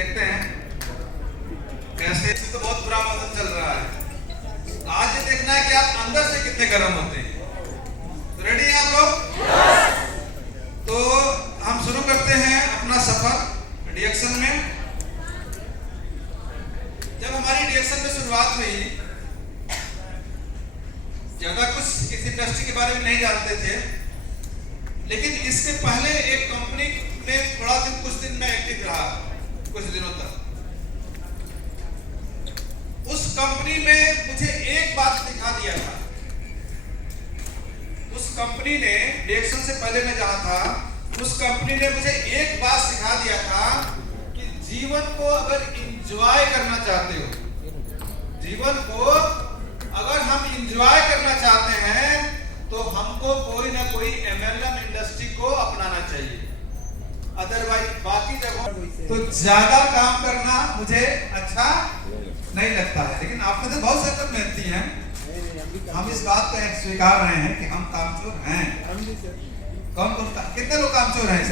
देखते हैं कैसे। तो बहुत बुरा मौसम चल रहा है। आज ये देखना है कि आप अंदर से कितने गर्म होते हैं। तो रेडी हैं आप लोग? तो हम शुरू करते हैं अपना सफर रिएक्शन में। जब हमारी रिएक्शन में शुरुआत हुई, ज्यादा कुछ इस इंडस्ट्री के बारे में नहीं जानते थे, लेकिन इसके पहले एक कंपनी में कुछ दिन में एक्टिव रहा, कुछ दिनों तक। उस कंपनी में मुझे एक बात सिखा दिया था। उस कंपनी ने, रिएक्शन से पहले मैं जहां था, उस कंपनी ने मुझे एक बात सिखा दिया था कि जीवन को अगर एंजॉय करना चाहते हो, जीवन को अगर हम एंजॉय करना चाहते हैं तो हमको कोई ना कोई एमएलएम इंडस्ट्री को अपनाना चाहिए। अदरवाइज बाकी जगहों तो ज्यादा काम करना मुझे अच्छा नहीं लगता है। लेकिन आप में से बहुत सारे लोग मेहनती हैं, हम इस बात को स्वीकार रहे हैं कि हम कामचोर हैं। कौन कौन कितने लोग कामचोर हैं?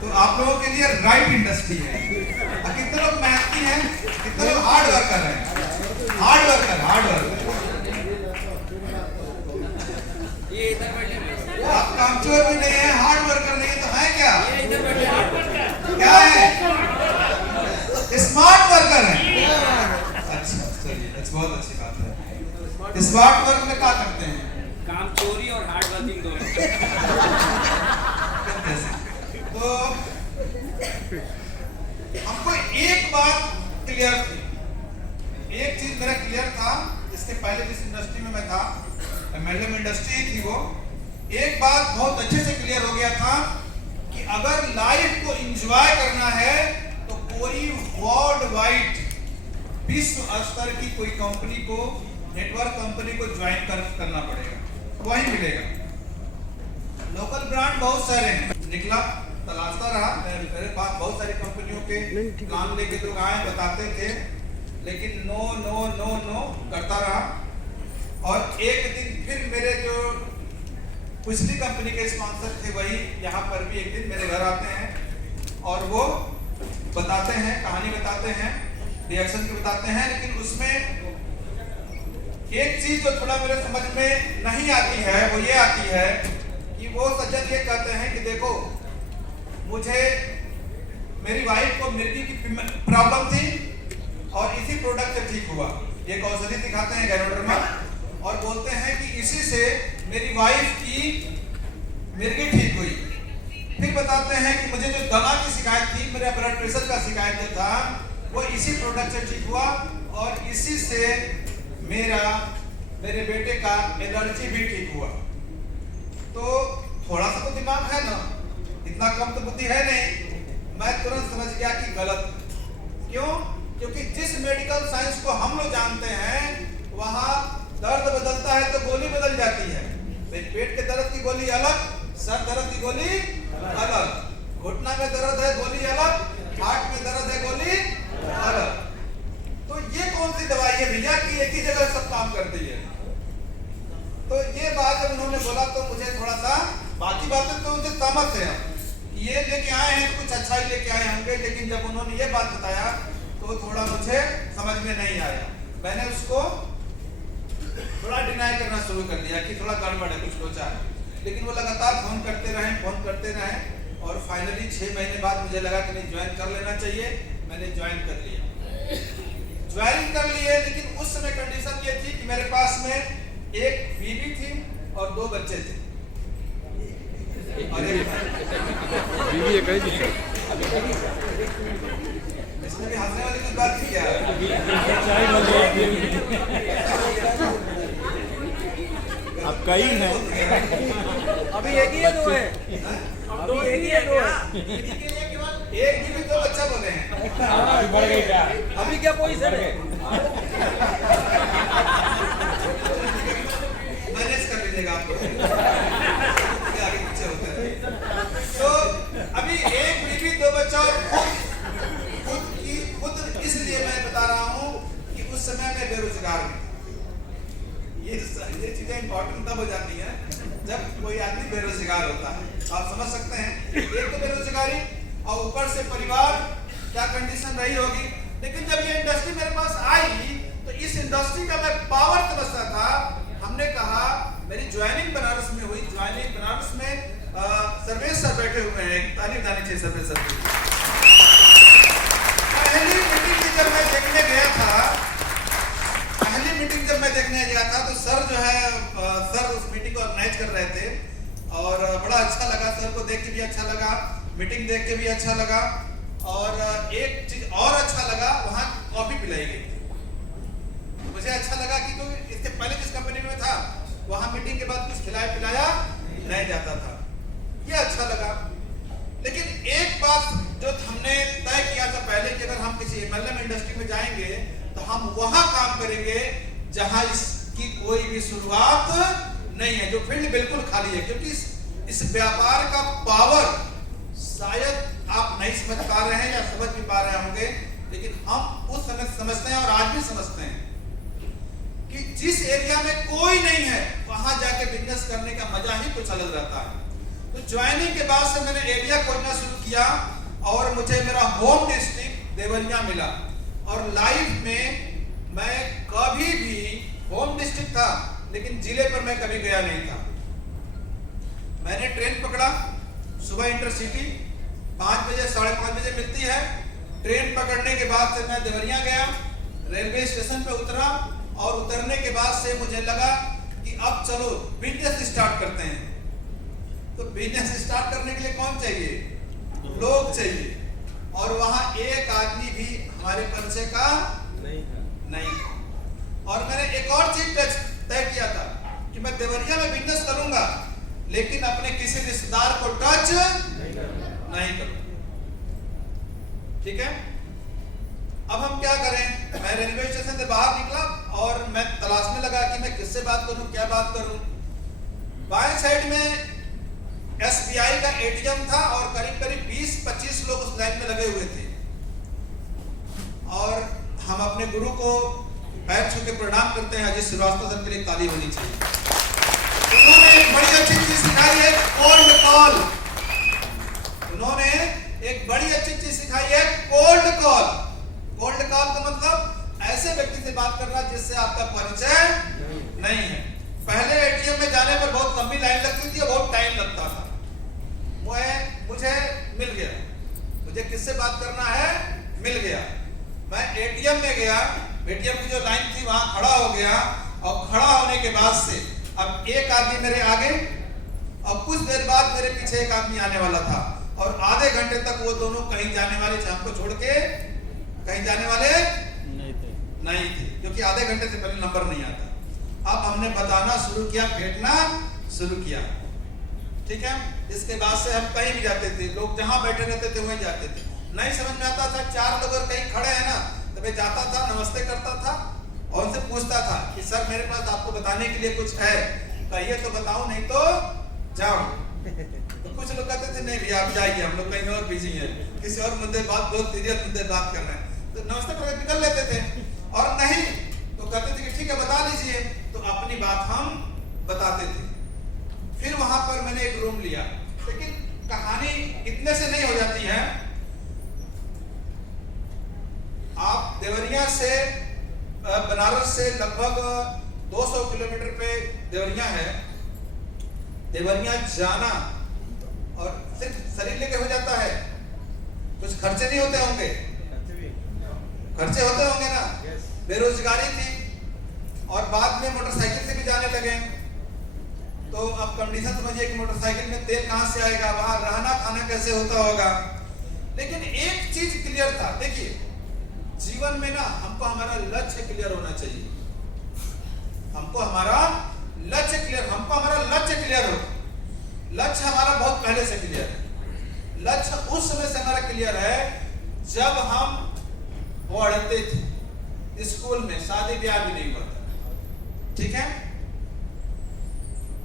तो आप लोगों के लिए राइट इंडस्ट्री है। कितने लोग मेहनती हैं, कितने लोग हार्ड वर्कर हैं? हार्ड वर्कर आप कामचोर भी नहीं है, हार्ड वर्कर नहीं है, तो है क्या? क्या है? स्मार्ट वर्कर है। अच्छा, चलिए, बहुत अच्छी बात है। स्मार्ट वर्क में क्या करते हैं? काम चोरी और हार्ड वर्किंग दोनों। तो हमको एक बात क्लियर थी, एक चीज मेरा क्लियर था। इसके पहले जिस इंडस्ट्री में मैं था, एमएलएम इंडस्ट्री थी, वो एक बात बहुत अच्छे से क्लियर हो गया था कि अगर लाइफ को एंजॉय करना है तो कोई वर्ल्ड वाइड विश्व स्तर की कोई कंपनी को, नेटवर्क कंपनी को ज्वाइन करना पड़ेगा, वही मिलेगा। लोकल ब्रांड बहुत सारे हैं, निकला, तलाशता रहा। मेरे पास बहुत सारी कंपनियों के नाम लेके लोग आए, बताते थे, लेकिन नो नो नो नो करता रहा। और एक दिन फिर मेरे जो पिछली कंपनी के स्पॉन्सर थे, वही यहाँ पर भी एक दिन मेरे घर आते हैं और वो बताते हैं, कहानी बताते हैं, रिएक्शन की बताते हैं। लेकिन उसमें एक चीज जो थोड़ा मेरे समझ में नहीं आती है, वो ये आती है कि वो सज्जन ये कहते हैं कि देखो, मुझे मेरी वाइफ को मिर्गी की प्रॉब्लम थी और इसी प्रोडक्ट से ठीक हुआ। एक औषधि दिखाते हैं गैरोडर्मा और बोलते हैं कि इसी से मेरी वाइफ की मिर्गी ठीक हुई। फिर बताते हैं कि मुझे जो दमा की शिकायत थी, मेरा ब्लड प्रेशर का शिकायत जो था, वो इसी प्रोडक्ट से ठीक हुआ और इसी से मेरे बेटे का एलर्जी भी ठीक हुआ। तो थोड़ा सा तो दिमाग है ना, इतना कम तो बुद्धि है नहीं। मैं तुरंत समझ गया कि गलत। क्यों? क्योंकि जिस मेडिकल साइंस को हम लोग जानते हैं, वहां दर्द बदलता है तो गोली बदल जाती है। पेट के दर्द की गोली अलग, सर दर्द की गोली अलग, घुटना में दर्द है गोली अलग, हार्ट में दर्द है गोली अलग। तो ये कौन सी दवाई है भैया कि एक ही जगह सब काम करती है? तो ये बात जब उन्होंने बोला तो मुझे थोड़ा सा, बाकी बातें तो उनसे सहमत है, ये लेके आए हैं तो कुछ अच्छा ही लेके आए होंगे, लेकिन जब उन्होंने ये बात बताया तो थोड़ा मुझे समझ में नहीं आया। मैंने उसको थोड़ा डिनाई करना शुरू कर दिया कि थोड़ा गड़बड़ है, कुछ लोचा है। लेकिन वो लगातार फोन करते रहे और फाइनली 6 महीने बाद मुझे लगा कि नहीं, ज्वाइन कर लेना चाहिए। मैंने ज्वाइन कर लिया, लेकिन उस समय कंडीशन ये थी कि मेरे पास में एक बीवी थी और 2 बच्चे थे। बीवी एक है जी। इसमें भी हंसने वाली कुछ बात थी क्या? अब कई हैं। अभी एक ही है, 2 है। अभी एक ही है, 2 है। एक बीवी 2 बच्चा बोले हैं। बढ़ गई क्या? अभी क्या पोजीशन है? मैनेज कर लीजिएगा आप लोग, आगे पीछे होता है। तो अभी एक बीवी 2 बच्चा और खुद इसलिए मैं बता रहा हूँ कि उस समय मैं बेरोजगार हूँ। ये चीजें इंपॉर्टेंट तब हो जाती हैं जब कोई आदमी बेरोजगार होता है, तो आप समझ सकते हैं एक तो बेरोजगारी और ऊपर से परिवार क्या कंडीशन रही होगी। लेकिन जब ये इंडस्ट्री मेरे पास आई तो इस इंडस्ट्री का मैं पावर समझता था। हमने कहा, मेरी ज्वाइनिंग बनारस में हुई। ज्वाइनिंग बनारस में सर्वेश सर बैठे हुए हैं, ताली बजानी चाहिए सर्वेश सर की। पहली मीटिंग जब मैं देखने गया था तो सर जो है सर उस मीटिंग को ऑर्गेनाइज कर रहे थे और बड़ा अच्छा लगा। सर को देख के भी अच्छा लगा, मीटिंग देख के भी अच्छा लगा, और एक चीज और अच्छा लगा, वहां कॉफी पिलाई गई। तो मुझे अच्छा लगा कि तो इसके पहले जिस कंपनी में था वहां मीटिंग के बाद कुछ खिलाया पिलाया नहीं जाता था, ये अच्छा लगा। लेकिन एक बात जो हमने तय किया था पहले कि अगर हम किसी एमएलएम इंडस्ट्री में जाएंगे तो हम वहां काम करेंगे जहां इसकी कोई भी शुरुआत नहीं है, जो फील्ड बिल्कुल खाली है। क्योंकि इस व्यापार का पावर शायद आप नहीं समझ पा रहे हैं या समझ भी पा रहे होंगे, लेकिन हम उस समय समझते हैं और आज भी समझते हैं कि जिस एरिया में कोई नहीं है वहां जाके बिजनेस करने का मजा ही कुछ अलग रहता है। तो ज्वाइनिंग के बाद से मैंने एरिया खोजना शुरू किया और मुझे मेरा होम डिस्ट्रिक्ट देवरिया मिला। और लाइफ में मैं कभी भी, होम डिस्ट्रिक्ट था लेकिन जिले पर मैं कभी गया नहीं था। मैंने ट्रेन पकड़ा, सुबह इंटरसिटी 5 बजे 5:30 बजे मिलती है। ट्रेन पकड़ने के बाद से मैं देवरिया गया, रेलवे स्टेशन पे उतरा और उतरने के बाद से मुझे लगा कि अब चलो बिजनेस स्टार्ट करते हैं। तो बिजनेस स्टार्ट करने के लिए कौन चाहिए? लोग चाहिए। और वहां एक आदमी भी हमारे परिचय का नहीं। और मैंने एक और चीज तय किया था कि मैं देवरिया में बिजनेस करूंगा लेकिन अपने किसी रिश्तेदार को टच नहीं करूंगा। ठीक है, अब हम क्या करें? मैं रेलवे स्टेशन से बाहर निकला और मैं तलाशने लगा कि मैं किससे बात करूं, क्या बात करूं। बाएं साइड में एसबीआई का एटीएम था और करीब करीब 20-25 लोग उस लाइन में लगे हुए थे। और हम अपने गुरु को पैर छू के प्रणाम करते हैं। अजय श्रीवास्तव सर के लिए ताली होनी चाहिए। उन्होंने एक बड़ी अच्छी चीज सिखाई है, कोल्ड कॉल। उन्होंने एक बड़ी अच्छी चीज सिखाई है, कोल्ड कॉल। कोल्ड कॉल का मतलब ऐसे व्यक्ति से बात करना जिससे आपका परिचय नहीं है। पहले एटीएम में जाने पर बहुत लंबी लाइन लगती थी और बहुत टाइम लगता था। मुझे मिल गया, मुझे किससे बात करना है मिल गया। मैं एटीएम में गया, एटीएम की जो लाइन थी वहां खड़ा हो गया और खड़ा होने के बाद से अब एक आदमी मेरे आगे और कुछ देर बाद मेरे पीछे एक आदमी आने वाला था और आधे घंटे तक वो दोनों कहीं जाने वाले थे, हमको छोड़ के कहीं जाने वाले नहीं थे क्योंकि आधे घंटे से पहले नंबर नहीं आता। अब हमने बताना शुरू किया, भेजना शुरू किया। ठीक है, इसके बाद से हम कहीं भी जाते थे, लोग जहां बैठे रहते थे वहीं जाते थे। नहीं समझ में आता था, 4 लोग अगर कहीं खड़े हैं ना तो मैं जाता था, नमस्ते करता था और उनसे पूछता था कि सर मेरे पास आपको बताने के लिए कुछ है, कहिए तो बताऊं नहीं तो जाओ। तो कुछ लोग कहते थे नहीं भैया आप जाइए, हम लोग कहीं और बिजी हैं, किसी और मुद्दे बात, बहुत सीरियस मुद्दे बात कर रहे हैं। तो नमस्ते करके निकल लेते थे। और नहीं तो कहते थे कि ठीक है बता लीजिए, तो अपनी बात हम बताते थे। फिर वहां पर मैंने एक रूम लिया, लेकिन कहानी इतने से नहीं हो जाती है। आप देवरिया से बनारस से लगभग 200 किलोमीटर पे देवरिया है। देवरिया जाना और सिर्फ शरीर लेके हो जाता है, कुछ खर्चे नहीं होते होंगे, खर्चे होते होंगे ना। बेरोजगारी थी और बाद में मोटरसाइकिल से भी जाने लगे। तो अब कंडीशन समझिए कि मोटरसाइकिल में तेल कहां से आएगा, वहां रहना खाना कैसे होता होगा। लेकिन एक चीज क्लियर था, देखिए जीवन में ना हमको हमारा लक्ष्य क्लियर होना चाहिए। हमको हमारा लक्ष्य क्लियर, हमको हमारा लक्ष्य क्लियर हो। लक्ष्य हमारा बहुत पहले से क्लियर है। लक्ष्य उस समय से हमारा क्लियर है जब हम पढ़ते थे स्कूल में, शादी ब्याह भी नहीं हुआ था। ठीक है,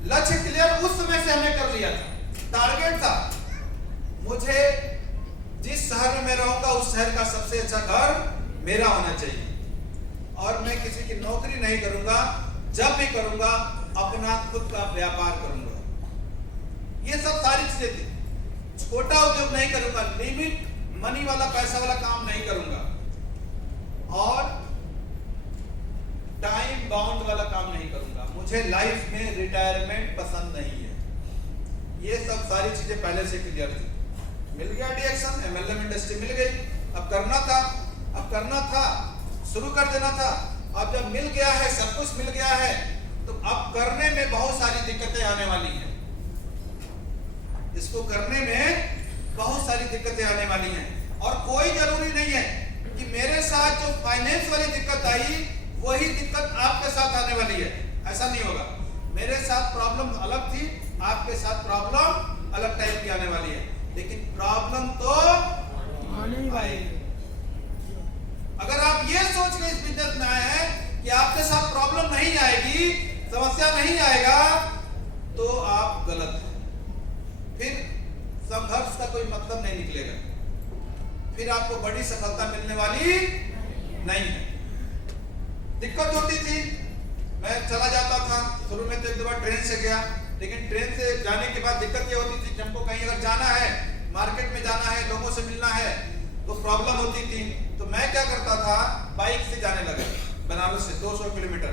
लक्ष्य क्लियर उस समय से हमने कर लिया था। टारगेट था मुझे जिस शहर में मैं रहूंगा उस शहर का सबसे अच्छा घर मेरा होना चाहिए और मैं किसी की नौकरी नहीं करूंगा, जब भी करूंगा अपना खुद का व्यापार करूंगा। ये सब सारी चीजें थी। छोटा उद्योग नहीं करूंगा, लिमिट मनी वाला पैसा वाला काम नहीं करूंगा, और टाइम बाउंड वाला काम नहीं करूंगा। मुझे लाइफ में रिटायरमेंट पसंद नहीं है। ये सब सारी चीजें पहले से क्लियर थी। मिल गया डायरेक्शन, एमएलएम इंडस्ट्री मिल गई। अब करना था, शुरू कर देना था। अब जब मिल गया है, सब कुछ मिल गया है, तो अब करने में बहुत सारी दिक्कतें आने वाली हैं। इसको करने में बहुत सारी दिक्कतें आने वाली हैं, और कोई जरूरी नहीं है कि मेरे साथ जो फाइनेंस वाली दिक्कत आई वही दिक्कत आपके साथ आने वाली है। ऐसा नहीं होगा। मेरे साथ प्रॉब्लम अलग थी, आपके साथ प्रॉब्लम अलग टाइप की आने वाली है, लेकिन प्रॉब्लम तो आने वाली है। अगर आप ये सोच के इस बिजनेस में आए हैं कि आपके साथ प्रॉब्लम नहीं आएगी, समस्या नहीं आएगा, तो आप गलत हैं। फिर संघर्ष का कोई मतलब नहीं निकलेगा, फिर आपको बड़ी सफलता मिलने वाली नहीं है। दिक्कत होती थी, मैं चला जाता था, शुरू में तो एक दो बार ट्रेन से गया, लेकिन ट्रेन से जाने के बाद दिक्कत ये होती थी कि हमको कहीं अगर जाना है, मार्केट में जाना है, लोगों से मिलना है, तो प्रॉब्लम होती थी। तो मैं क्या करता था, बाइक से जाने लगा। बनारस से 200 किलोमीटर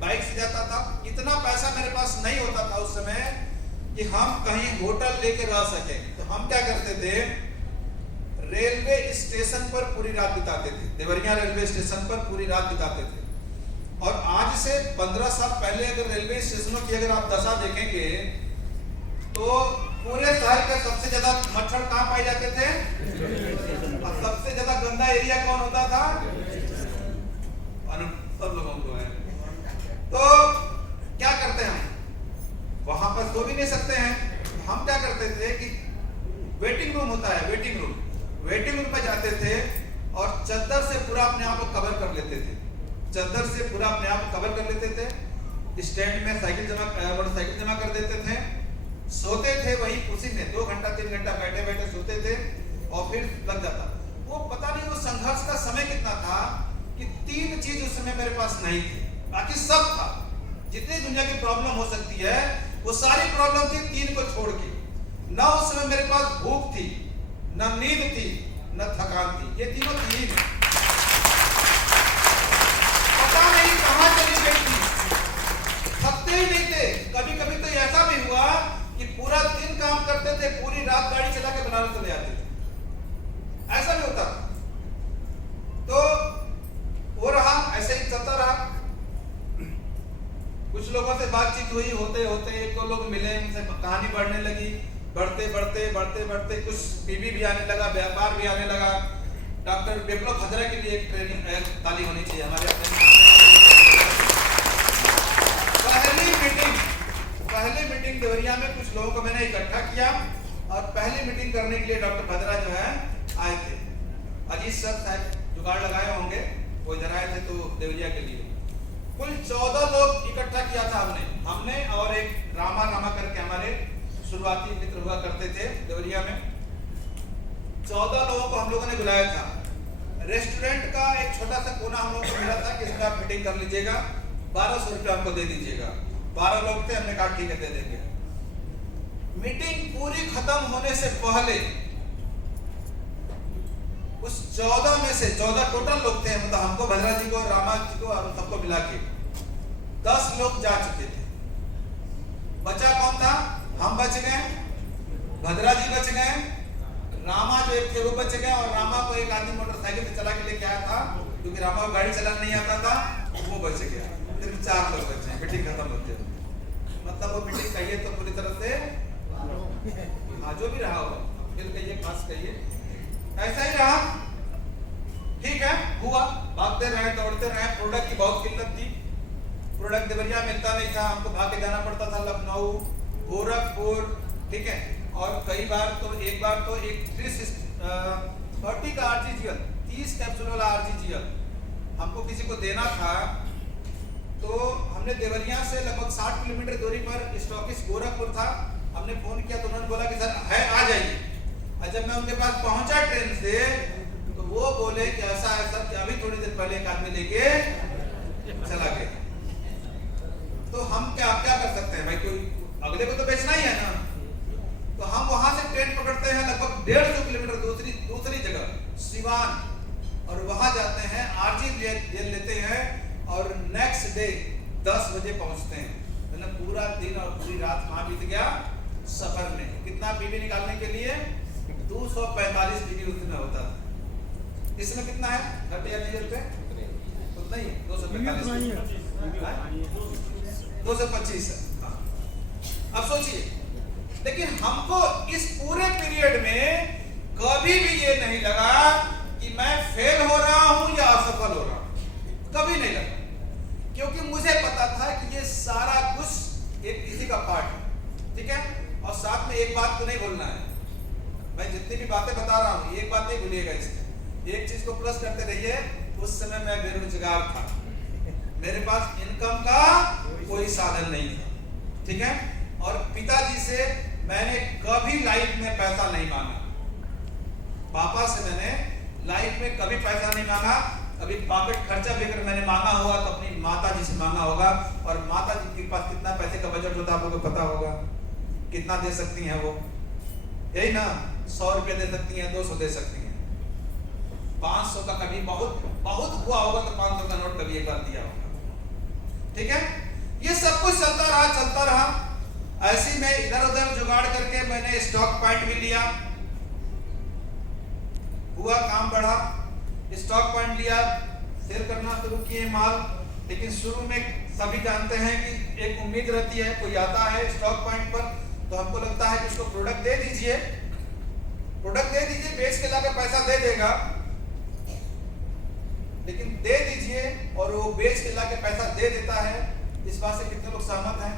बाइक से जाता था। इतना पैसा मेरे पास नहीं होता था उस समय कि हम कहीं होटल लेके रह सके, तो हम क्या करते थे, रेलवे स्टेशन पर पूरी रात बिताते थे। देवरिया रेलवे स्टेशन पर पूरी रात बिताते थे। और आज से 15 साल पहले अगर रेलवे स्टेशनों की अगर आप दशा देखेंगे, तो पूरे शहर के सबसे ज्यादा मच्छर कहाँ पाए जाते थे, और सबसे ज्यादा गंदा एरिया कौन होता था, सब लोगों को है। तो क्या करते हैं, हम वहां पर सो भी नहीं सकते हैं। हम क्या करते थे कि वेटिंग रूम होता है, वेटिंग रूम में जाते थे और चादर से पूरा अपने आप को कवर कर लेते थे। चादर से पूरा अपने आप को कवर कर लेते थे। स्टैंड में मोटरसाइकिल जमा कर देते थे, सोते थे वही कुर्सी में 2 घंटा 3 घंटा बैठे बैठे सोते थे, और फिर लग जाता। वो पता नहीं वो संघर्ष का समय कितना था कि 3 चीज उस समय मेरे पास नहीं थी, बाकी सब था। जितनी दुनिया की प्रॉब्लम हो सकती है वो सारी प्रॉब्लम थी 3 को छोड़ के। ना उस समय मेरे पास भूख थी, न नींद थी, न थकान थी। ये तीनों थी, पता नहीं कहां चली गई थी, थकते ही नहीं थे। कभी कभी तो ऐसा भी हुआ कि पूरा दिन काम करते थे, पूरी रात गाड़ी चला के बनारस चले जाते थे, ऐसा भी होता। तो वो रहा, ऐसे ही चलता रहा। कुछ लोगों से बातचीत हुई, होते होते 1-2 लोग मिले, उनसे कहानी बढ़ने लगी। बढ़ते बढ़ते कुछ बीवी भी आने लगा, व्यापार भी आने लगा। डॉक्टर विप्लव भद्रा के लिए एक ट्रेनिंग ताली होनी चाहिए हमारे अपने। पहली मीटिंग देवरिया में कुछ लोगों को मैंने इकट्ठा किया, और पहली मीटिंग करने के लिए डॉक्टर भद्रा जो है आए थे। अजीत सर साहब जुगाड़ लगाए होंगे, वो इधर आए थे तो देवरिया के लिए कुल 14 लोग इकट्ठा किया था हमने और एक रामा करके हमारे शुरुआती मित्र हुआ करते थे देवरिया में। 14 लोगों को हम लोगों ने बुलाया था। रेस्टोरेंट का एक छोटा सा कोना हम लोगों को मिला था कि इसका मीटिंग कर लीजिएगा, 1200 रुपया हमको दे दीजिएगा। 12 लोग थे, हमने कहा ठीक है दे देंगे। मीटिंग पूरी खत्म होने से पहले उस 14 में से 14 टोटल लोग थे, मतलब हमको भद्रा जी को, रामा जी को और सबको मिला के 10 लोग जा चुके थे। बचा कौन था? हम बच गए, भद्रा जी बच गए, रामा जो एक थे वो बच गए, और रामा को एक आदमी मोटरसाइकिल पे चला के लेके आया था, क्योंकि रामा को गाड़ी चलाना नहीं आता था, वो बच गया। सिर्फ 4 लोग बचे, मीटिंग खत्म होते। मतलब वो मीटिंग कहिए तो पूरी तरह से जो भी रहा होगा, फिर कहिए खास कहिए, ऐसा ही रहा। ठीक है, हुआ, भागते रहे, दौड़ते रहे। प्रोडक्ट की बहुत किल्लत थी, प्रोडक्ट देवरिया मिलता नहीं था, हमको भाग के जाना पड़ता था लखनऊ, गोरखपुर, ठीक है। और कई बार तो एक बार तो एक 30 का आरजीजीएल 30 कैप्सूल वाला आरजीजीएल हमको किसी को देना था। तो हमने देवरिया से लगभग 60 किलोमीटर दूरी पर स्टॉकिस्ट गोरखपुर था, हमने फोन किया तो उन्होंने बोला कि सर है, आ जाइए। और जब मैं उनके पास पहुंचा ट्रेन से, तो वो बोले कि ऐसा है सर कि अभी थोड़ी देर पहले एक आदमी लेके चला गया। तो हम क्या कर सकते हैं भाई, कोई अगले को तो बेचना ही है ना। तो हम वहां से ट्रेन पकड़ते हैं लगभग 150 किलोमीटर दूसरी जगह सिवान, और वहां जाते हैं, आरजी जेल लेते हैं और नेक्स्ट डे 10 बजे पहुंचते हैं। मतलब पूरा दिन और पूरी रात वहां बीत गया सफर में। कितना पीवी निकालने के लिए 245 पीवी उसमें होता था। इसमें कितना है 30 डीजल पे उतना ही 245 225 है। हाँ। अब सोचिए, लेकिन हमको इस पूरे पीरियड में कभी भी ये नहीं लगा कि मैं फेल हो रहा हूं या असफल हो रहा हूं, कभी नहीं लगा, क्योंकि मुझे पता था कि ये सारा कुछ एक इसी का पार्ट है। ठीक है, और साथ में एक बात तो नहीं भूलना है, मैं जितनी भी बातें बता रहा हूं एक बात नहीं भूलिएगा, इसमें एक चीज को प्लस करते रहिए। उस समय मैं बेरोजगार था, मेरे पास इनकम का कोई साधन नहीं था। ठीक है, और पिताजी से मैंने कभी लाइफ में पैसा नहीं मांगा, पापा से मैंने लाइफ में कभी पैसा नहीं मांगा। कभी पॉकेट खर्चा भी अगर मैंने मांगा होगा तो अपनी माता जी से मांगा होगा, और माता जी के पास कितना पैसे का बजट होता है आप लोगों को पता होगा, कितना दे सकती हैं वो, यही ना 100 रुपए दे सकती हैं, 200 दे सकती हैं, 500 का कभी बहुत बहुत हुआ होगा तो 500 का नोट कभी एक बार दिया होगा। ठीक है, ये सब कुछ चलता रहा। ऐसी में इधर उधर जुगाड़ करके मैंने स्टॉक पॉइंट भी लिया, हुआ काम बढ़ा, स्टॉक पॉइंट लिया, सेल करना शुरू किए माल। लेकिन शुरू में सभी जानते हैं कि एक उम्मीद रहती है, कोई आता है स्टॉक पॉइंट पर तो हमको लगता है कि उसको प्रोडक्ट दे दीजिए, बेच के लाकर पैसा दे देगा। लेकिन दे दीजिए और वो बेच के लाकर पैसा दे देता है, इस बात से कितने लोग सहमत हैं?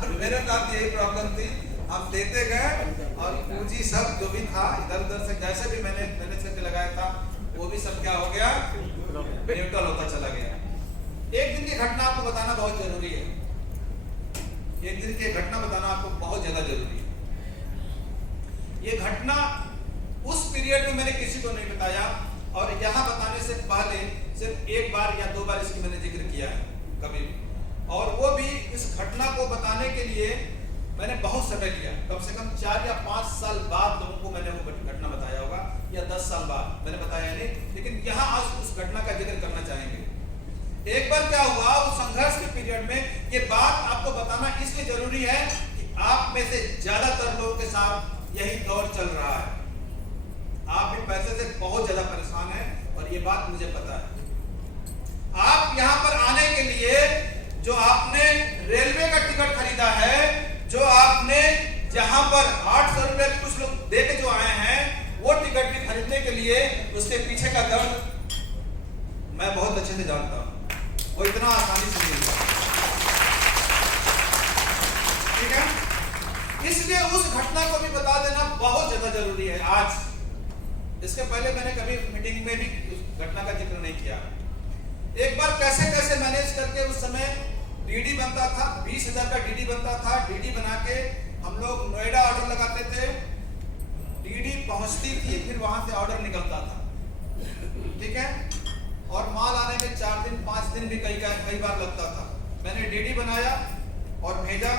और मेरे साथ यही प्रॉब्लम थी, हम देते गए और पूंजी सब जो भी था इधर उधर से जैसे भी मैंने मैनेज करके लगाया था वो भी सब क्या हो गया, न्यूट्रल होता चला गया। एक दिन की घटना आपको बताना बहुत जरूरी है, एक दिन की घटना बताना आपको बहुत ज्यादा जरूरी है। ये घटना उस पीरियड में मैंने किसी को नहीं बताया, और यहाँ बताने से पहले सिर्फ एक बार या 2 बार इसकी मैंने जिक्र किया है कभी भी, और वो भी इस घटना को बताने के लिए मैंने बहुत समय लिया, कम से कम 4 या 5 साल बाद लोगों को मैंने वो घटना बताया होगा, या 10 साल बाद मैंने बताया नहीं, लेकिन यहाँ आज उस घटना का जिक्र करना चाहेंगे। एक बार क्या हुआ, उस संघर्ष के पीरियड में ये बात आपको बताना इसलिए जरूरी है कि आप में से ज्यादातर लोगों के साथ यही दौर चल रहा है, आप भी पैसे से बहुत ज्यादा परेशान हैं और ये बात मुझे पता है। आप यहाँ पर आने के लिए जो आपने रेलवे का टिकट खरीदा है, जो आपने जहां पर 800 रुपए कुछ लोग दे के जो आए हैं, वो टिकट भी खरीदने के लिए उसके पीछे का दर्द मैं बहुत अच्छे से जानता हूं, वो इतना आसानी से नहीं होता। ठीक है, इसलिए उस घटना को भी बता देना बहुत ज्यादा जरूरी है आज। इसके पहले मैंने कभी मीटिंग में भी उस घटना का जिक्र नहीं किया। एक बार कैसे मैनेज करके उस समय डीडी बनता था, 20,000 का डीडी बनता था। डीडी बना के हम लोग नोएडा ऑर्डर लगाते थे, डीडी पहुंचती थी, फिर वहां से ऑर्डर निकलता था। ठीक है, और माल आने में 4 दिन 5 दिन भी कई बार लगता था। मैंने डीडी बनाया और भेजा,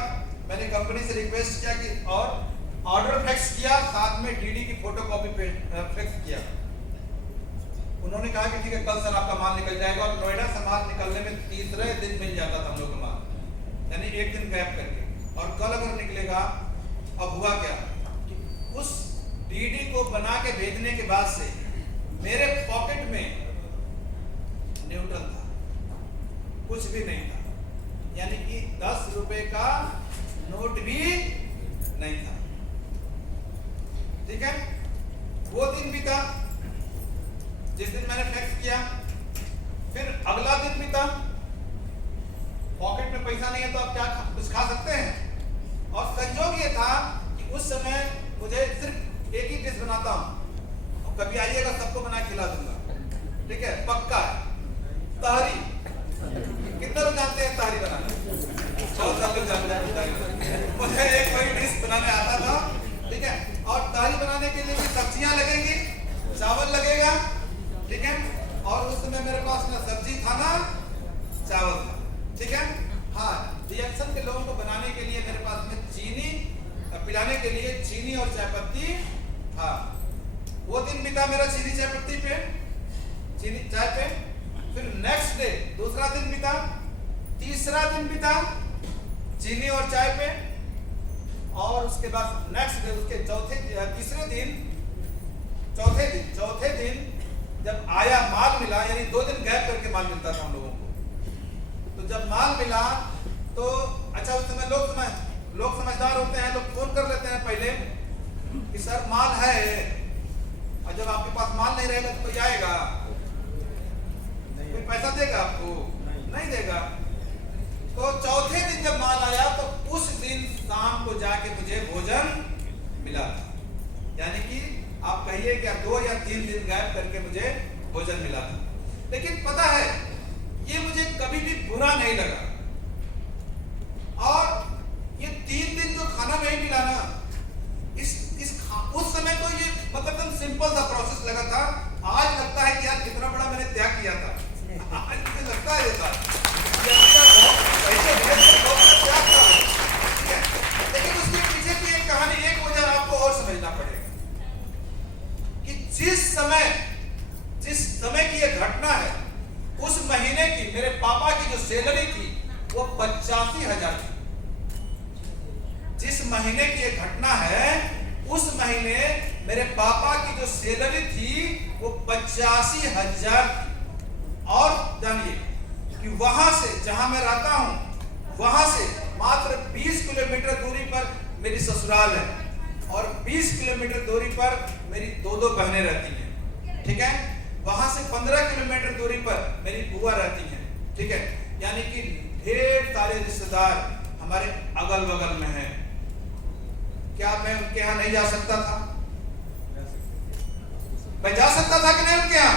मैंने कंपनी से रिक्वेस्ट किया कि और ऑर्डर फैक्स किया, साथ में डीडी की फोटोकॉपी फैक्स किया। उन्होंने कहा कि ठीक है कल सर आपका माल निकल जाएगा, और नोएडा से माल निकलने में तीसरे दिन मिल जाता था हम लोग का माल, यानी एक दिन गैप करके, और कल अगर निकलेगा। अब हुआ क्या कि उस डीडी को बना के भेजने के बाद से मेरे पॉकेट में न्यूट्रल था, कुछ भी नहीं था, यानी कि 10 रुपए का नोट भी नहीं था। ठीक है, वो दिन भी था जिस दिन मैंने फैक्स किया, फिर अगला दिन भी था। पॉकेट में पैसा नहीं है तो आप क्या कुछ खा सकते हैं, और संयोग ये था कि उस समय मुझे सिर्फ एक ही डिश बनाता हूं, और कभी आइएगा सबको बना खिला दूंगा। ठीक है, पक्का तहरी, कितने लोग जानते हैं तहरी बनाना? 14 लोग जानते हैं। मुझे एक कोई डिश बनाने आता था। ठीक है, और तहरी बनाने के लिए भी सब्जियां लगेंगी, चावल लगेगा। ठीक है, और उस समय मेरे पास ना सब्जी था ना चावल था। ठीक है, हाँ, दिया चाय पत्ती, हाँ वो दिन बीता मेरा चीनी चाय पत्ती पे, चीनी चाय पे। फिर नेक्स्ट डे दूसरा दिन बीता, तीसरा दिन बीता चीनी और चाय पे, और उसके बाद नेक्स्ट डे उसके चौथे दिन जब आया माल मिला, यानी 2 दिन गैप करके माल मिलता था हम लोगों को। तो जब माल मिला तो अच्छा, उस समय लोग समझदार होते हैं, लोग फोन कर लेते हैं पहले कि सर माल है, और जब आपके पास माल नहीं रहेगा तो कोई आएगा, कोई पैसा देगा आपको? नहीं देगा। तो चौथे दिन जब माल आया तो उस दिन शाम को जाके मुझे भोजन मिला था, यानी कि आप कहिए कि 2 या 3 दिन गैप करके मुझे भोजन मिला था। लेकिन पता है ये मुझे कभी भी बुरा नहीं लगा, और ये 3 दिन जो खाना नहीं मिला ना, उस समय तो ये मतलब एकदम सिंपल सा प्रोसेस लगा था। आज लगता है कि यार कितना बड़ा मैंने त्याग किया था, आज मुझे लगता है ऐसा त्याग था। लेकिन उसके पीछे की एक कहानी, एक वजह आपको और समझना पड़ेगा कि जिस समय की ये घटना है, उस महीने की मेरे पापा की जो सैलरी थी वो 85,000 थी। जिस महीने की ये घटना है, उस महीने मेरे पापा की जो सैलरी थी वो 85,000 थी। और जानिए कि वहां से जहां मैं रहता हूं, वहां से मात्र 20 किलोमीटर दूरी पर मेरी ससुराल है, और 20 किलोमीटर दूरी पर मेरी 2 बहनें रहती हैं, ठीक है। वहां से 15 किलोमीटर दूरी पर मेरी बुआ रहती हैं, ठीक है। यानी कि ढेर सारे रिश्तेदार हमारे अगल बगल में हैं। क्या मैं उनके यहाँ नहीं जा सकता था? मैं जा सकता था कि नहीं उनके यहाँ?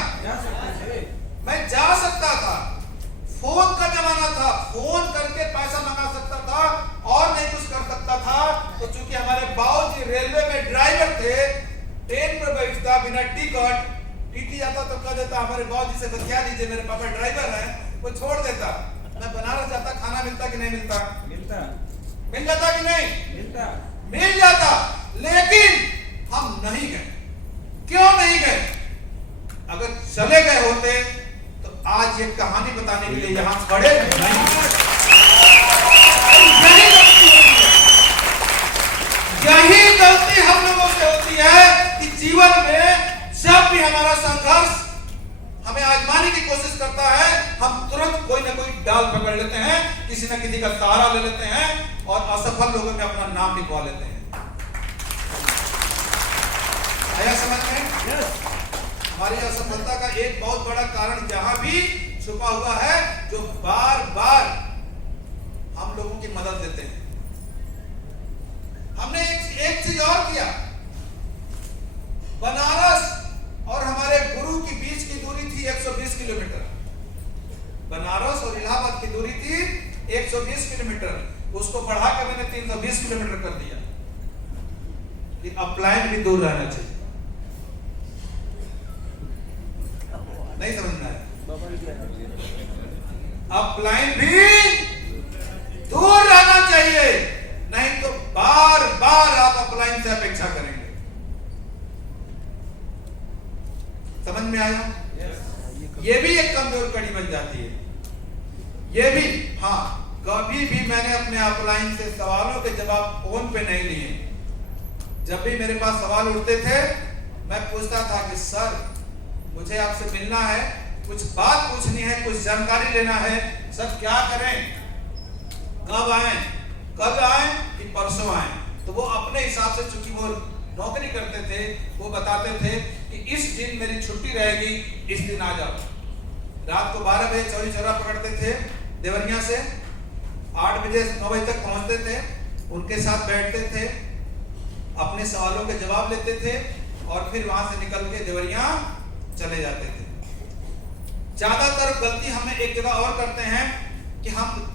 मैं जा सकता था। फोन का जमाना था, फोन करके पैसा मंगा सकता था, और नहीं कुछ कर सकता था। तो चूंकि हमारे बाबूजी रेलवे में ड्राइवर थे, ट्रेन पर बैठता बिना टिकट, टीटी आता तो कह देता हमारे बाबूजी से बतिया लीजिए, मेरे पापा ड्राइवर हैं, वो छोड़ देता। मैं बनारस जाता, खाना मिलता कि नहीं मिलता? मिल जाता कि नहीं? मिल जाता। लेकिन हम नहीं गए। क्यों नहीं गए? अगर चले गए होते तो आज ये कहानी बताने के लिए यहां खड़े नहीं। यही गलती हम लोगों से होती है कि जीवन में जब भी हमारा संघर्ष हमें आजमाने की कोशिश करता है, हम तुरंत कोई ना कोई डाल पकड़ लेते हैं, किसी न किसी का सहारा ले लेते हैं, और असफल लोगों में अपना नाम लिखवा लेते हैं। आया समझ में? हमारी असफलता का एक बहुत बड़ा कारण जहां भी छुपा हुआ है, जो बार बार हम लोगों की मदद लेते हैं। हमने एक चीज और किया। बनारस और हमारे गुरु की बीच की दूरी थी 120 किलोमीटर। बनारस और इलाहाबाद की दूरी थी 120 किलोमीटर। उसको बढ़ा के मैंने 320 किलोमीटर कर दिया कि अपलाइन भी दूर रहना चाहिए। नहीं समझना है? अपलाइन भी दूर रहना चाहिए, नहीं तो बार बार आप अपलाइन से अपेक्षा करेंगे। समझ में आया? ये भी एक कमजोर कड़ी बन जाती है। ये भी, हाँ, कभी भी मैंने अपने अपलाइन से सवालों के जवाब फोन पे नहीं लिए। जब भी मेरे पास सवाल उठते थे, मैं पूछता था कि सर मुझे आपसे मिलना है, कुछ बात पूछनी है, कुछ जानकारी लेना है, सर क्या करें, कब आए, कल आए कि परसों आए। तो वो अपने हिसाब से, चूंकि वो नौकरी करते थे, वो बताते थे कि इस दिन मेरी छुट्टी रहेगी, इस दिन आ जाओ। रात को 12 बजे चौरी चौरा पकड़ते थे देवरिया से, 8 बजे 9 बजे तक पहुंचते थे, उनके साथ बैठते थे, अपने सवालों के जवाब लेते थे, और फिर वहां से निकल के देवरिया चले जाते थे। ज्यादातर गलती हमें एक जगह और करते हैं कि हम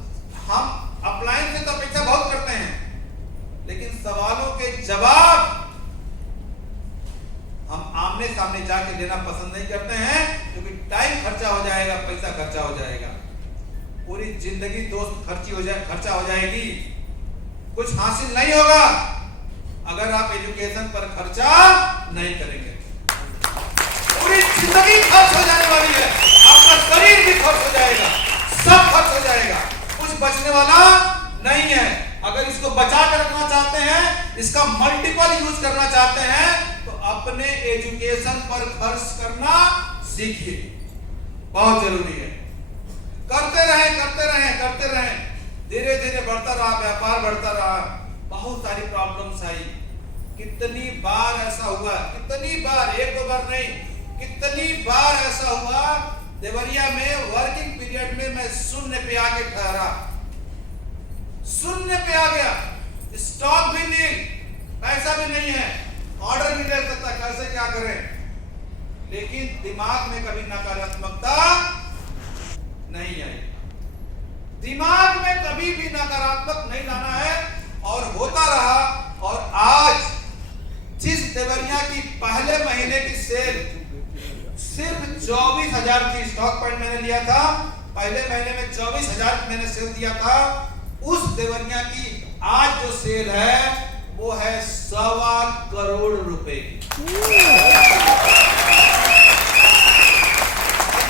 अपलाइन से तो अपेक्षा बहुत करते हैं, लेकिन सवालों के जवाब हम आमने सामने जाके लेना पसंद नहीं करते हैं, क्योंकि टाइम खर्चा हो जाएगा, पैसा खर्चा हो जाएगा, पूरी जिंदगी दोस्त खर्चा हो जाएगी, कुछ हासिल नहीं होगा। अगर आप एजुकेशन पर खर्चा नहीं करेंगे। पूरी जिंदगी खर्च हो जाने वाली है, आपका शरीर भी खर्च हो जाएगा, सब खर्च हो जाएगा, कुछ बचने वाला नहीं है। अगर इसको बचा कर रखना चाहते हैं, इसका मल्टीपल यूज करना चाहते हैं, तो अपने एजुकेशन पर खर्च करना सीखिए, बहुत जरूरी है। करते रहें, धीरे धीरे बढ़ता रहा, व्यापार बढ़ता रहा, बहुत सारी प्रॉब्लम्स आई। कितनी बार ऐसा हुआ, कितनी बार, एक दो बार नहीं, कितनी बार ऐसा हुआ, देवरिया में वर्किंग पीरियड में मैं शून्य पे आके ठहरा, शून्य पे आ गया, स्टॉक भी नहीं, पैसा भी नहीं है, ऑर्डर भी दे सकता, कैसे क्या करें। लेकिन दिमाग में कभी नकारात्मकता नहीं आई, दिमाग में कभी भी नकारात्मक नहीं लाना है, और होता रहा। और आज जिस देवरिया की पहले महीने की सेल सिर्फ 24,000 थी, स्टॉक पॉइंट मैंने लिया था, पहले महीने में 24,000 मैंने सेल दिया था, उस देवरिया की आज जो सेल है वो है 1.25 करोड़ रुपए की। ये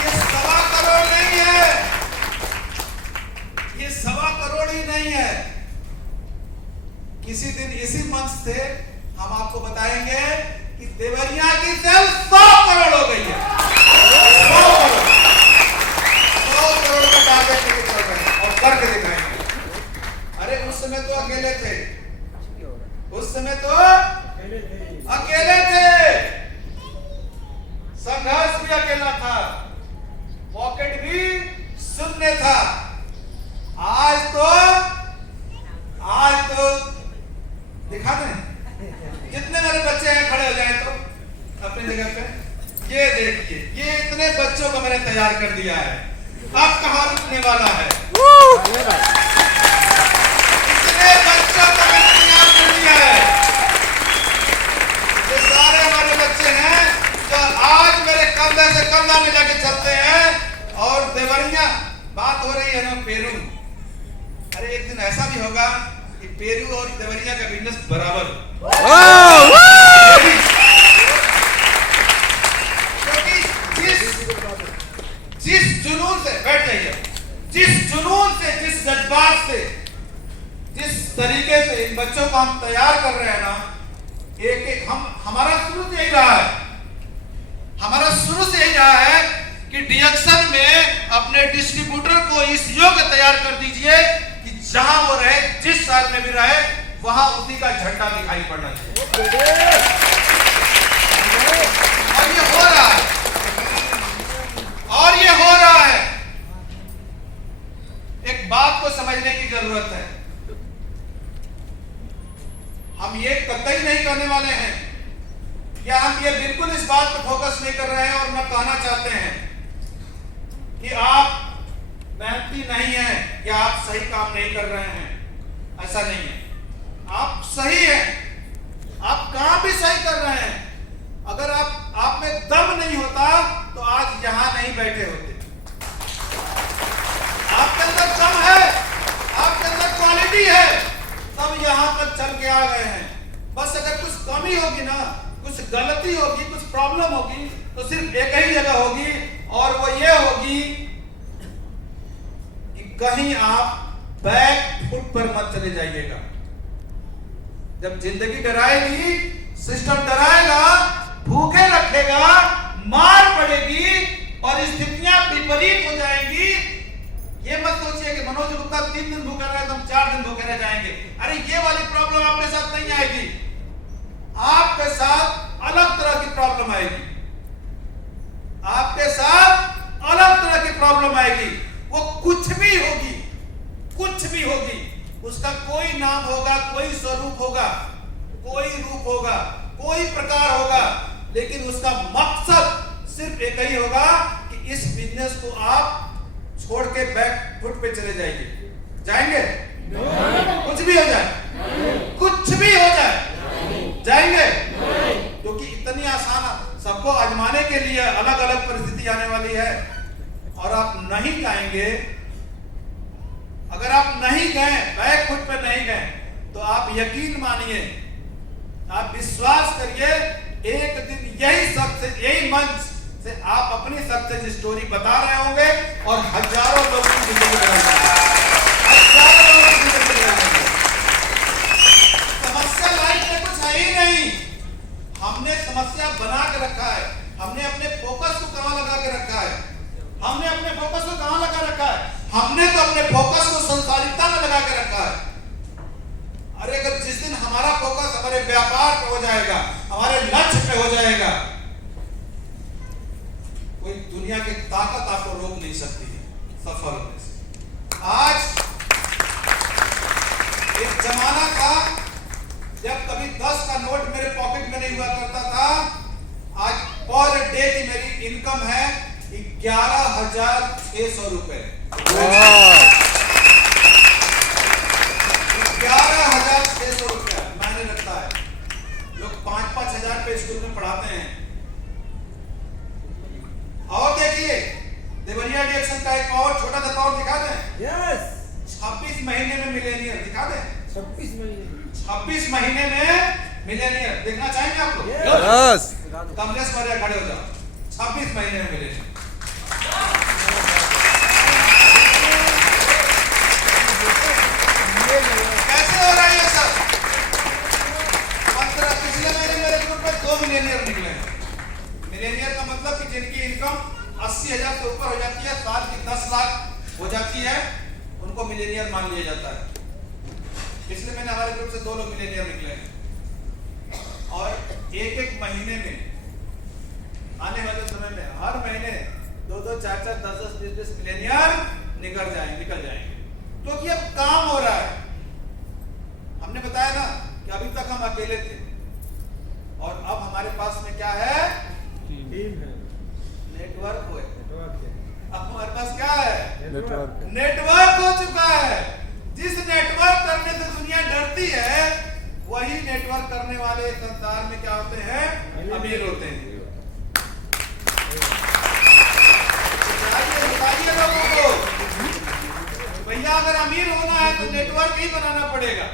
1.25 करोड़ नहीं है, ये 1.25 करोड़ ही नहीं है। किसी दिन इसी मंच से हम आपको बताएंगे कि देवरिया की सेल 100 करोड़ हो गई है, 100 करोड़ का टारगेट लेके चल रहे हैं और करके दिखाएंगे। अरे उस समय तो अकेले थे, उस समय तो अकेले थे, संघर्ष भी अकेला था, पॉकेट भी शून्य था। आज तो दिखा दें, जितने मेरे बच्चे हैं खड़े हो जाएं तो अपनी जगह पे। ये देखिए, ये इतने बच्चों को मैंने तैयार कर दिया है, अब कहां रुकने वाला है। इतने बच्चों को मैंने तैयार कर दिया है, ये सारे हमारे बच्चे हैं जो आज मेरे कंधे से कंधा मिला के चलते हैं। और देवरिया, बात हो रही है ना पेरू, अरे एक दिन ऐसा भी होगा कि पेरू और देवरिया का बिजनेस बराबर हो। जिस जुनून से, बैठ जाइए, जिस जुनून से, जिस जज्बात से, जिस तरीके से इन बच्चों को हम तैयार कर रहे हैं ना, एक हमारा शुरू से यही रहा है, हमारा शुरू से यही रहा है कि डीएक्शन में अपने डिस्ट्रीब्यूटर को इस योग्य तैयार कर दीजिए कि जहां वो रहे, जिस शहर में भी रहे, वहां उसी का झंडा दिखाई पड़ना चाहिए। और ये हो रहा है, और ये हो रहा है। एक बात को समझने की जरूरत है, हम ये कतई नहीं करने वाले हैं, या हम ये बिल्कुल इस बात पर फोकस नहीं कर रहे हैं और न कहना चाहते हैं कि आप मेहनती नहीं हैं या आप सही काम नहीं कर रहे हैं, ऐसा नहीं है। आप सही हैं, आप काम भी सही कर रहे हैं। अगर आप में दम नहीं होता तो आज यहां नहीं बैठे होते। आपके अंदर दम है, आपके अंदर क्वालिटी है, तब यहां तक चल के आ गए हैं। बस अगर कुछ कमी होगी ना, कुछ गलती होगी, कुछ प्रॉब्लम होगी, तो सिर्फ एक ही जगह होगी, और वो ये होगी कि कहीं आप बैक फुट पर मत चले जाइएगा। जब जिंदगी डराएगी, सिस्टम डराएगा, भूखे रखेगा, मार पड़ेगी और स्थितियां विपरीत हो जाएंगी, ये मत सोचिए कि मनोज गुप्ता 3 दिन भूखा रहे तो हम 4 दिन भूखे रह जाएंगे। अरे ये वाली प्रॉब्लम आपके साथ नहीं आएगी, आपके साथ अलग तरह की प्रॉब्लम आएगी, आपके साथ अलग तरह की प्रॉब्लम आएगी। वो कुछ भी होगी, कुछ भी होगी, उसका कोई नाम होगा, कोई स्वरूप होगा, कोई रूप होगा, कोई प्रकार होगा, लेकिन उसका मकसद सिर्फ एक ही होगा कि इस बिजनेस को आप छोड़ के बैक फुट पे चले जाइए। जाएंगे? कुछ भी हो जाए, कुछ भी हो जाए, जाएंगे? क्योंकि इतनी आसान, सबको आजमाने के लिए अलग अलग परिस्थिति आने वाली है, और आप नहीं जाएंगे। अगर आप नहीं गए, बैक फुट पे नहीं गए, तो आप यकीन मानिए आप विश्वास करिए, एक दिन यही सक्सेस, यही मंच से आप अपनी सक्सेस स्टोरी बता रहे होंगे और हजारों लोगों की जिंदगी बदलेंगे, हजारों लोगों की जिंदगी बदलेंगे। समस्या लाइफ में कुछ है ही नहीं, हमने समस्या बना के रखा है। हमने अपने फोकस को कहां लगा के रखा है? हमने अपने फोकस को कहां लगा रखा है? हमने तो अपने फोकस को संसारिकता में लगा के रखा है। अरे अगर जिस दिन हमारा फोकस हमारे व्यापार पे हो जाएगा, हमारे लक्ष्य पे हो जाएगा, कोई दुनिया की ताकत आपको रोक नहीं सकती है सफल होने से। आज एक जमाना था जब कभी 10 का नोट मेरे पॉकेट में नहीं हुआ करता था। आज पर डे की मेरी इनकम है 11,600 रुपए। 11,600 रुपया मैंने रखता है। लोग 5-5 हजार पे स्कूल में पढ़ाते हैं। और देखिए देवरिया डिएक्शन का एक और छोटा सा और दिखा दें। यस 26 महीने में मिलेनियर दिखा दें। 26 महीने 26 महीने में मिलेनियर देखना चाहेंगे आप लोग? यस कमलेश मौर्य खड़े हो जाओ। 26 महीने में मिलेनियर कैसे हो रहा है ये सब? पिछले महीने मेरे ग्रुप में 2 मिलेनियर निकले। मिलेनियर का मतलब कि जिनकी इनकम 80,000 से ऊपर हो जाती है, साल की 10 लाख हो जाती है, उनको मिलेनियर मान लिया जाता है। पिछले महीने हमारे ग्रुप से 2 लोग मिलेनियर निकले हैं। और एक महीने में आने वाले समय में हर महीने 2-2, 4-4, 10-10, 20-20 मिलेनियर निकल जाएंगे। तो कि अब काम हो रहा है। हमने बताया ना कि अभी तक हम अकेले थे और अब हमारे पास में क्या है? टीम है, नेटवर्क है। नेटवर्क है। अब हमारे पास क्या है? नेटवर्क नेटवर्क हो चुका है। जिस नेटवर्क करने से दुनिया डरती है, वही नेटवर्क करने वाले संसार में क्या होते हैं? अमीर होते हैं। बताइए लोगों को, भैया अगर अमीर होना है तो नेटवर्क ही बनाना पड़ेगा।